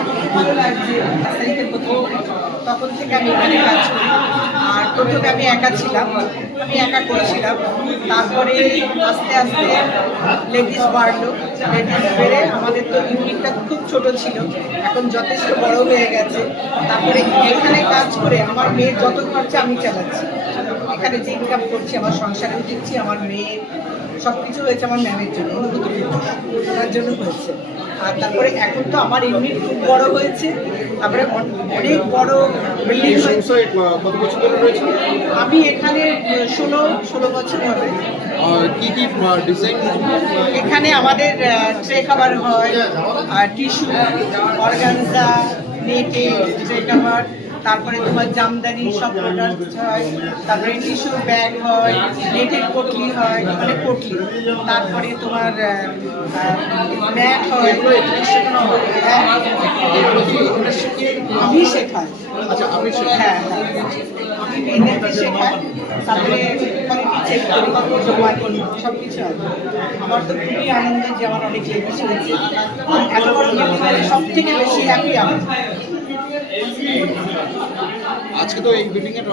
আমার খুব ভালো লাগছে। তখন থেকে আমি এখানে কাজ করি। আর প্রথমে আমি একা ছিলাম, আমি একা করেছিলাম। তারপরে আস্তে আস্তে লেডিস বাড়লো, লেডিস বেড়ে আমাদের তো ইউনিটটা খুব ছোট ছিল, এখন যথেষ্ট বড় হয়ে গেছে। তারপরে এখানে কাজ করে আমার মেয়ের যত খরচা আমি চালাচ্ছি, এখানে যে ইনকাম করছি আমার সংসারেও দিচ্ছি, আমার মেয়ে সব কিছু হয়েছে আমার ম্যামের জন্য, ওনার জন্য হয়েছে। আর তারপরে এখন তো আমার ইউনিট খুব বড় হয়েছে, তারপরে অনেক বড় বিল্ডিং হয়েছে। কত বছর ধরে রয়েছে? আমি এখানে 16 বছর হবে। কি কি ডিজাইন? এখানে আমাদের ট্রে কভার হয়, টিস্যু, অর্গানজা, নেটে ট্রে কভার, তারপরে তোমার জামদানি সব প্রোডাক্ট হয়, তারপরে টিস্যুর ব্যাগ হয়, নেটের পটলি হয়, মানে পটলি, তারপরে তোমার ম্যাট হয়। আমি শেখাই। আচ্ছা, আপনি হ্যাঁ, আমি মেয়েদেরকে শেখাই, তারপরে কোয়ালিটি চেক করি, জমা করি, সব কিছু আছে। আমার তো খুবই আনন্দ যে আমার অনেক লেডিস হয়েছে। এত বড় সব থেকে বেশি হ্যাপি আমি। আজকে তো এই বিল্ডিং এর